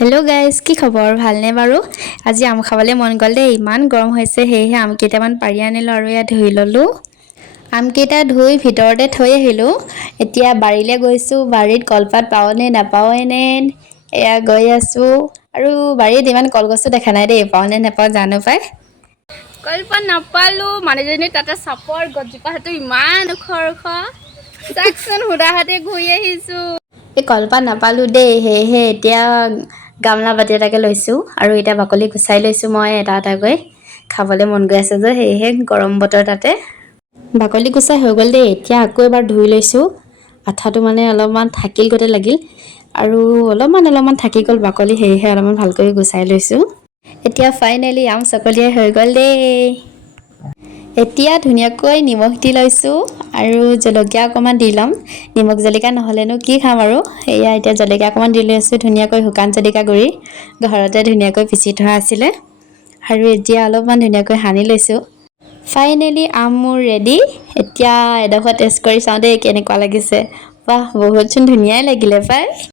Hello' guys, কি খবৰ? ভালনে বাৰু? আজি আম খাবলৈ মন গ'ল দেই। ইমান গৰম হৈছে, সেয়েহে আম কেইটামান পাৰি আনিলোঁ আৰু ইয়াত ধুই ল'লোঁ। আমকেইটা ধুই ভিতৰতে থৈ আহিলোঁ। এতিয়া বাৰীলৈ গৈছোঁ। বাৰীত কলপাত পাওঁনে নাপাওঁনে এয়া গৈ আছোঁ। আৰু বাৰীত ইমান কলগছো দেখা নাই দেই, পাওঁনে নাপাওঁ জানো পাই। কলপাত নাপালোঁ। মানুহজনী তাতে চাপৰ গছজোপাটো ইমান ওখ ওখ। চাওকচোন, সুদাহাতে ঘূৰি আহিছোঁ। এই কলপাত নাপালোঁ দেই, সেয়েহে এতিয়া গামলা বাতি এটাকে লৈছোঁ আৰু এতিয়া বাকলি গুচাই লৈছোঁ মই এটা এটাকৈ। খাবলৈ মন গৈ আছে যে, সেয়েহে গৰম বতৰ তাতে বাকলি গুচাই হৈ গ'ল দেই। এতিয়া আকৌ এবাৰ ধুই লৈছোঁ। আঠাটো মানে অলপমান থাকিল গতে লাগিল আৰু অলপমান থাকি গ'ল বাকলি, সেয়েহে অলপমান ভালকৈ গুচাই লৈছোঁ। এতিয়া ফাইনেলি আম চকলিয়াই হৈ গ'ল দেই। এতিয়া ধুনীয়াকৈ নিমখ দি লৈছোঁ আৰু জলকীয়া অকণমান দি ল'ম। নিমখ জলকীয়া নহ'লেনো কি খাম আৰু। সেয়া এতিয়া জলকীয়া অকণমান দি লৈছোঁ, ধুনীয়াকৈ শুকান জলকীয়া গুড়ি ঘৰতে ধুনীয়াকৈ পিচি থোৱা আছিলে আৰু এতিয়া অলপমান ধুনীয়াকৈ সানি লৈছোঁ। ফাইনেলি আম মোৰ ৰেডি। এতিয়া এডোখৰ টেষ্ট কৰি চাওঁ দেই কেনেকুৱা লাগিছে। বাহ, বহুতচোন ধুনীয়াই লাগিলে পাই।